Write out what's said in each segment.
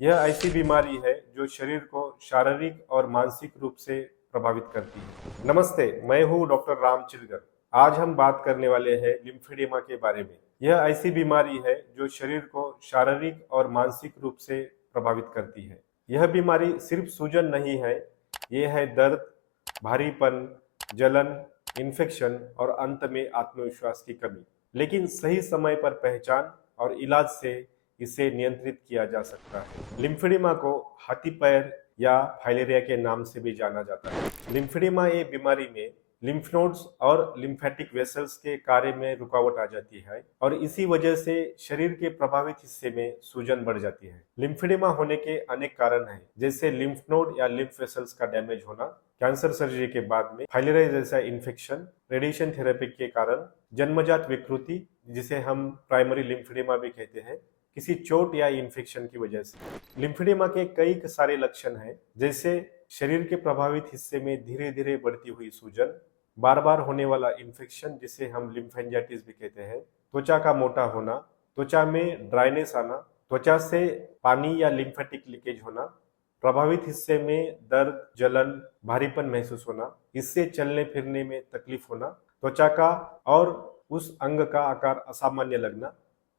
यह ऐसी बीमारी है जो शरीर को शारीरिक और मानसिक रूप से प्रभावित करती है। नमस्ते, मैं हूँ डॉक्टर राम चिलगर। आज हम बात करने वाले हैं लिम्फेडिमा के बारे में। यह ऐसी बीमारी है जो शरीर को शारीरिक और मानसिक रूप से प्रभावित करती है। यह बीमारी सिर्फ सूजन नहीं है, यह है दर्द, भारीपन, जलन, इन्फेक्शन और अंत में आत्मविश्वास की कमी। लेकिन सही समय पर पहचान और इलाज से इसे नियंत्रित किया जा सकता है। लिम्फेडिमा को हाथी पैर या फाइलेरिया के नाम से भी जाना जाता है। लिम्फेडिमा ये बीमारी में लिम्फ नोड्स और लिम्फेटिक वेसल्स के कार्य में रुकावट आ जाती है और इसी वजह से शरीर के प्रभावित हिस्से में सूजन बढ़ जाती है। लिम्फेडिमा होने के अनेक कारण हैं, जैसे लिम्फ नोड या लिम्फ वेसल्स का डैमेज होना, कैंसर सर्जरी के बाद में फाइलेरिया जैसा इन्फेक्शन, रेडिएशन थेरेपी के कारण, जन्मजात विकृति जिसे हम प्राइमरी लिम्फेडिमा भी कहते हैं, किसी चोट या इन्फेक्शन की वजह से। लिम्फेडिमा के कई सारे लक्षण हैं, जैसे शरीर के प्रभावित हिस्से में धीरे धीरे बढ़ती हुई सूजन, बार बार होने वाला इन्फेक्शन जिसे हम लिम्फेंजाइटिस भी कहते हैं, त्वचा का मोटा होना, त्वचा में ड्राइनेस आना, त्वचा से पानी या लिम्फेटिक लीकेज होना, प्रभावित हिस्से में दर्द, जलन, भारीपन महसूस होना, इससे चलने फिरने में तकलीफ होना, त्वचा का और उस अंग का आकार असामान्य लगना,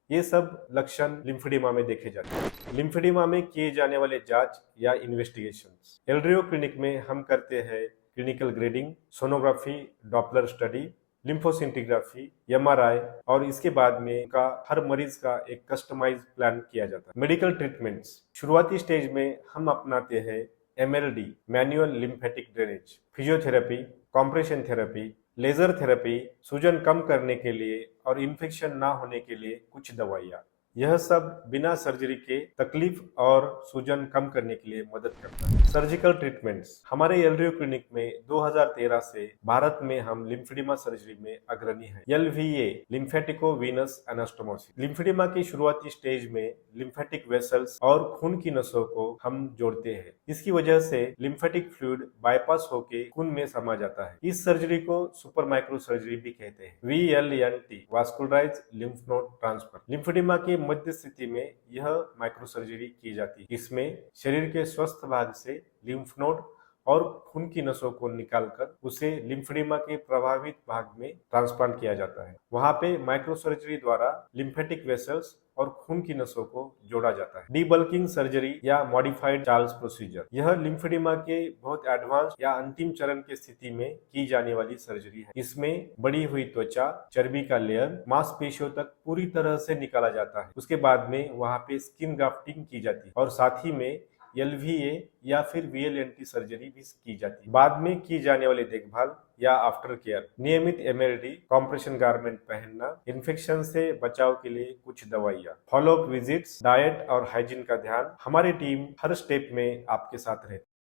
ये सब लक्षण लिम्फेडिमा में देखे जाते हैं। लिम्फेडिमा में किए जाने वाले जांच या इन्वेस्टिगेशंस, एलरियो क्लिनिक में हम करते हैं clinical grading, sonography, Doppler study, lymphoscintigraphy, MRI और इसके बाद में का हर मरीज का एक कस्टमाइज प्लान किया जाता है। मेडिकल ट्रीटमेंट्स, शुरुआती स्टेज में हम अपनाते हैं MLD, manual lymphatic drainage, physiotherapy, compression therapy, laser therapy, सूजन कम करने के लिए और इन्फेक्शन ना होने के लिए कुछ दवाइयाँ। यह सब बिना सर्जरी के तकलीफ और सूजन कम करने के लिए मदद करता है। सर्जिकल ट्रीटमेंट्स, हमारे एलरियो क्लिनिक में 2013 से भारत में हम लिम्फेडिमा सर्जरी में अग्रणी हैं। एलवीए, लिम्फेटिको वीनस एनास्टोमोसिस, लिम्फेडिमा की शुरुआती स्टेज में लिम्फेटिक वेसल्स और खून की नसों को हम जोड़ते हैं। इसकी वजह से लिम्फेटिक फ्लूइड बाईपास होकर खून में समा जाता है। इस सर्जरी को सुपर माइक्रो सर्जरी भी कहते हैं। VLNT, vascularise lymph node transfer, lymphoedema के मध्य स्थिति में यह माइक्रो सर्जरी की जाती है। इसमें शरीर के स्वस्थ भाग से लिम्फ नोड और खून की नसों को निकालकर उसे लिम्फेडिमा के प्रभावित भाग में ट्रांसप्लांट किया जाता है। वहां पे माइक्रो सर्जरी द्वारा लिम्फेटिक वेसल्स और खून की नसों को जोड़ा जाता है। डीबल्किंग सर्जरी या मॉडिफाइड चार्ल्स प्रोसीजर, यह लिम्फेडिमा के बहुत एडवांस या अंतिम चरण की स्थिति में की जाने वाली सर्जरी है। इसमें बढ़ी हुई त्वचा, चर्बी का लेयर मांसपेशियों तक पूरी तरह से निकाला जाता है। उसके बाद में वहां पे स्किन ग्राफ्टिंग की जाती है और साथ ही में एलवीए या फिर VLNT सर्जरी भी की जाती है। बाद में की जाने वाली देखभाल या आफ्टर केयर, नियमित एमएलडी, कॉम्प्रेशन गारमेंट पहनना, इन्फेक्शन से बचाव के लिए कुछ दवाइयाँ, फॉलोअप विजिट्स, डाइट और हाइजीन का ध्यान। हमारी टीम हर स्टेप में आपके साथ रहती है।